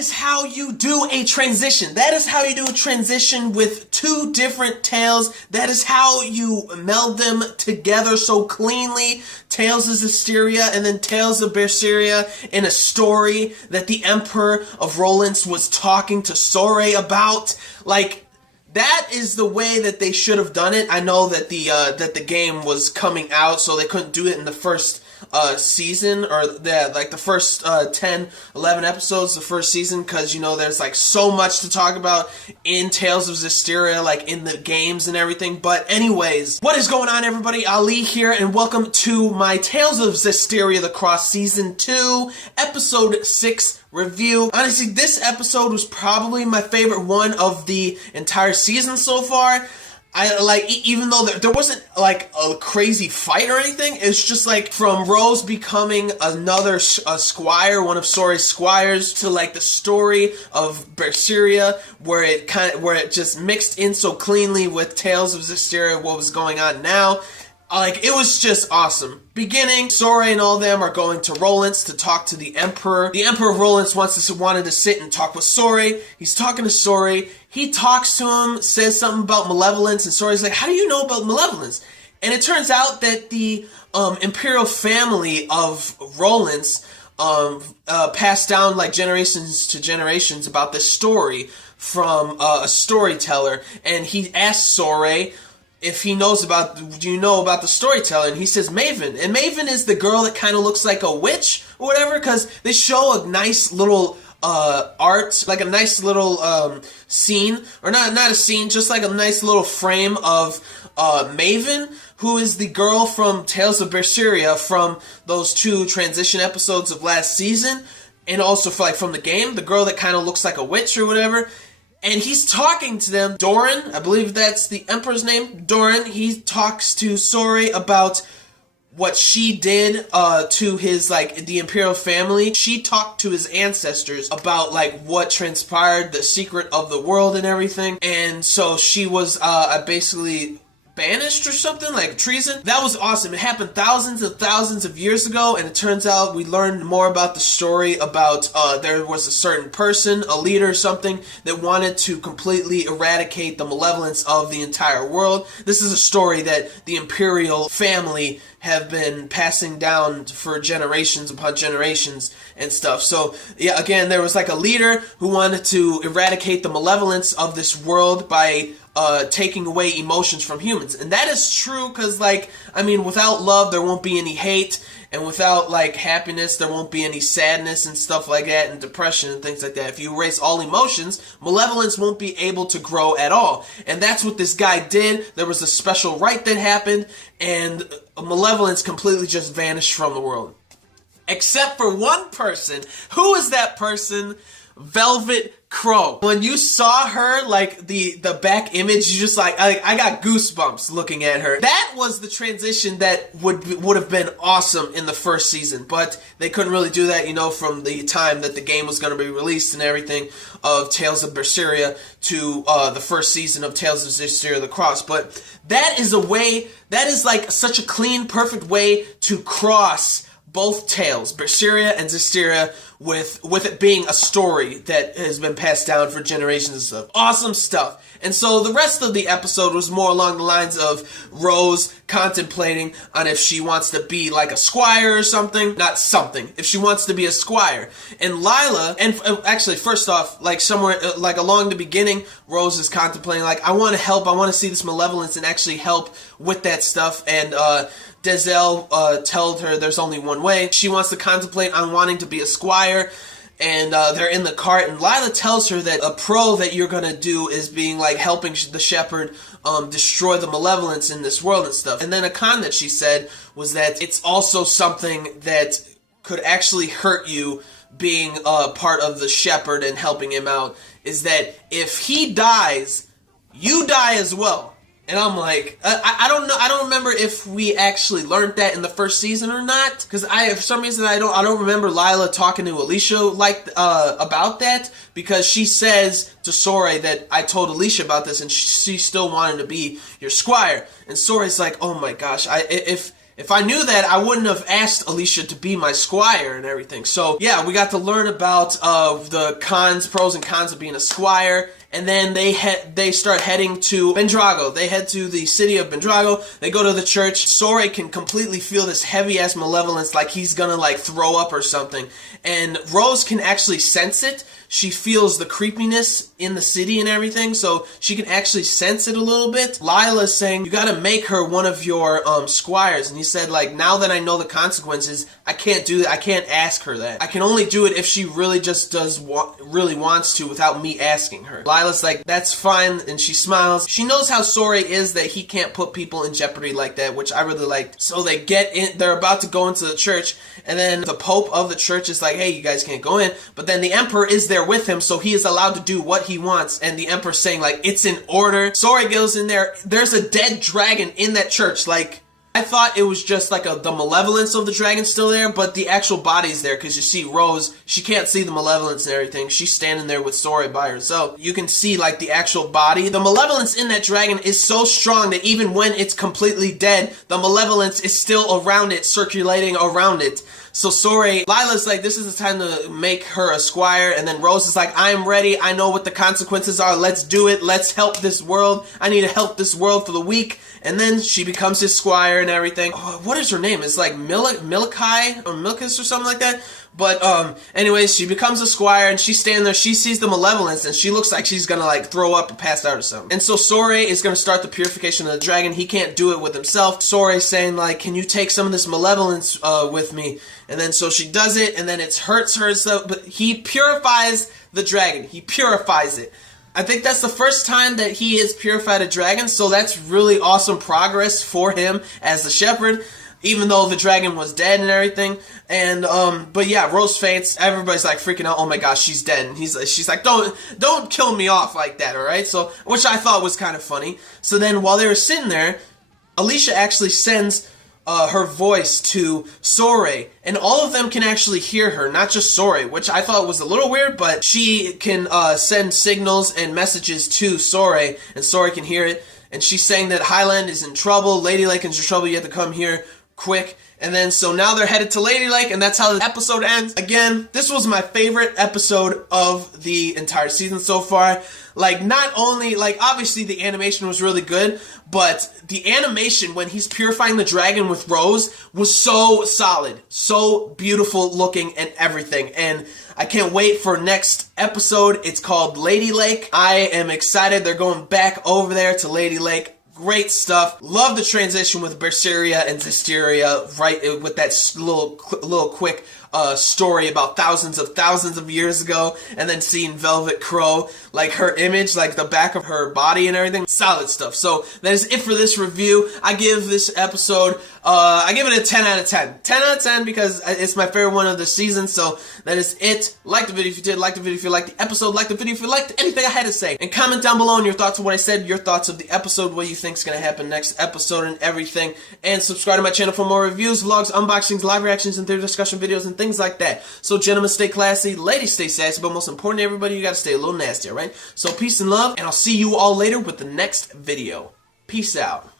is how you do a transition. That is how you do a transition with two different tales. That is how you meld them together so cleanly. Tales of Zestiria and then Tales of Beseria in a story that the Emperor of Rowlands was talking to Sore about. Like, that is the way that they should have done it. I know that the game was coming out, so they couldn't do it in the first season, or the first 10, 11 episodes of the first season, because, you know, there's like so much to talk about in Tales of Zestiria, like in the games and everything. But anyways, what is going on, everybody? Ali here, and welcome to my Tales of Zestiria the Cross Season 2, Episode 6 review. Honestly, this episode was probably my favorite one of the entire season so far. I like, even though there wasn't like a crazy fight or anything, it's just like from Rose becoming another squire, one of Sore's squires, to like the story of Beseria, where it just mixed in so cleanly with Tales of Zestiria, what was going on now. Like, it was just awesome. Beginning, Sore and all them are going to Rowlands to talk to the Emperor. The Emperor of Rowlands wanted to sit and talk with Sore. He's talking to Sore. He talks to him, says something about malevolence, and Sore's like, how do you know about malevolence? And it turns out that the imperial family of Rowlands passed down like generations to generations about this story from a storyteller. And he asked Sore if he knows do you know about the storyteller? And he says Maven. And Maven is the girl that kind of looks like a witch or whatever, because they show a nice little art, like a nice little scene, or not a scene, just like a nice little frame of Maven, who is the girl from Tales of Beseria from those two transition episodes of last season, and also from the game, the girl that kind of looks like a witch or whatever. And he's talking to them. Doran, I believe that's the Emperor's name, Doran, he talks to Sore about what she did to his, the Imperial family. She talked to his ancestors about, what transpired, the secret of the world and everything. And so she was basically banished or something, like treason. That was awesome. It happened thousands and thousands of years ago, and it turns out we learned more about the story about there was a certain person, a leader or something, that wanted to completely eradicate the malevolence of the entire world. This is a story that the imperial family have been passing down for generations upon generations and stuff. So yeah, again, there was like a leader who wanted to eradicate the malevolence of this world by taking away emotions from humans. And that is true, because without love there won't be any hate, and without happiness there won't be any sadness and stuff like that, and depression and things like that. If you erase all emotions, malevolence won't be able to grow at all. And that's what this guy did. There was a special rite that happened, and malevolence completely just vanished from the world. Except for one person. Who is that person? Velvet Crow. When you saw her, the back image, you just I got goosebumps looking at her. That was the transition that would have been awesome in the first season, but they couldn't really do that, from the time that the game was going to be released and everything of Tales of Beseria to the first season of Tales of Zestiria the Cross. But that is such a clean, perfect way to cross both tales, Beseria and Zestiria, with it being a story that has been passed down for generations and stuff. Awesome stuff. And so the rest of the episode was more along the lines of Rose contemplating on if she wants to be like a squire or something. Not something. If she wants to be a squire. And Lila, and actually first off, somewhere, along the beginning, Rose is contemplating, I want to help, I want to see this malevolence and actually help with that stuff. And Dezel told her there's only one way. She wants to contemplate on wanting to be a squire, and they're in the cart, and Lila tells her that a pro that you're gonna do is being helping the shepherd destroy the malevolence in this world and stuff. And then a con that she said was that it's also something that could actually hurt you being part of the shepherd and helping him out, is that if he dies, you die as well. And I'm like, I don't know. I don't remember if we actually learned that in the first season or not, because for some reason I don't remember Lila talking to ALISHAAA about that, because she says to Sore that I told ALISHAAA about this and she still wanted to be your squire. And Sore's like, oh my gosh, if if I knew that, I wouldn't have asked Alicia to be my squire and everything. So yeah, we got to learn about the pros and cons of being a squire. And then they start heading to Bendrago. They head to the city of Bendrago. They go to the church. Sore can completely feel this heavy-ass malevolence, like he's gonna like throw up or something. And Rose can actually sense it. She feels the creepiness in the city and everything, so she can actually sense it a little bit. Lila's saying, you gotta make her one of your squires. And he said, like, now that I know the consequences, I can't do that. I can't ask her that. I can only do it if she really just really wants to without me asking her. Lila's like, that's fine, and she smiles. She knows how Sore is, that he can't put people in jeopardy like that, which I really liked. So they get in, they're about to go into the church, and then the Pope of the church is like, hey, you guys can't go in. But then the Emperor is there with him, so he is allowed to do what he wants, and the Emperor's saying, like, it's in order. Sore goes in there. There's a dead dragon in that church. Like, I thought it was just like the malevolence of the dragon still there, but the actual body's there, because you see Rose, she can't see the malevolence and everything. She's standing there with Sore by herself. You can see like the actual body. The malevolence in that dragon is so strong that even when it's completely dead, the malevolence is still around it, circulating around it. So Lila's like, this is the time to make her a squire, and then Rose is like, I'm ready, I know what the consequences are, let's do it, let's help this world, I need to help this world for the weak. And then she becomes his squire and everything. Oh, what is her name? It's like Milikai or Milkus or something like that. But anyways, she becomes a squire, and she's standing there. She sees the malevolence, and she looks like she's gonna like throw up and pass out or something. And so Sore is gonna start the purification of the dragon. He can't do it with himself. Sore's saying like, can you take some of this malevolence with me? And then so she does it, and then it hurts her. So, but he purifies the dragon. He purifies it. I think that's the first time that he has purified a dragon, so that's really awesome progress for him as the shepherd, even though the dragon was dead and everything. And but yeah, Rose faints. Everybody's like freaking out. Oh my gosh, she's dead. And she's like, don't kill me off like that, all right? So, which I thought was kind of funny. So then while they were sitting there, Alicia actually sends her voice to Sore, and all of them can actually hear her, not just Sore, which I thought was a little weird, but she can send signals and messages to Sore, and Sore can hear it. And she's saying that Highland is in trouble, Ladylake is in trouble, you have to come here quick. And then so now they're headed to Ladylake, and that's how the episode ends. Again, this was my favorite episode of the entire season so far. Like, not only, like, obviously the animation was really good, but the animation when he's purifying the dragon with Rose was so solid, so beautiful looking and everything. And I can't wait for next episode. It's called Ladylake. I am excited. They're going back over there to Ladylake. Great stuff. Love the transition with Beseria and Zestiria, right, with that little quick story about thousands of years ago, and then seeing Velvet Crow, like her image, like the back of her body and everything. Solid stuff. So that is it for this review. I give this episode, I give it a 10 out of 10. 10 out of 10 because it's my favorite one of the season. So that is it. Like the video if you did, like the video if you liked the episode, like the video if you liked anything I had to say, and comment down below on your thoughts on what I said, your thoughts of the episode, what you think is going to happen next episode and everything. And subscribe to my channel for more reviews, vlogs, unboxings, live reactions, and theater discussion videos and things like that. So gentlemen, stay classy, ladies stay sassy, but most importantly, everybody, you gotta stay a little nasty, alright? So peace and love, and I'll see you all later with the next video. Peace out.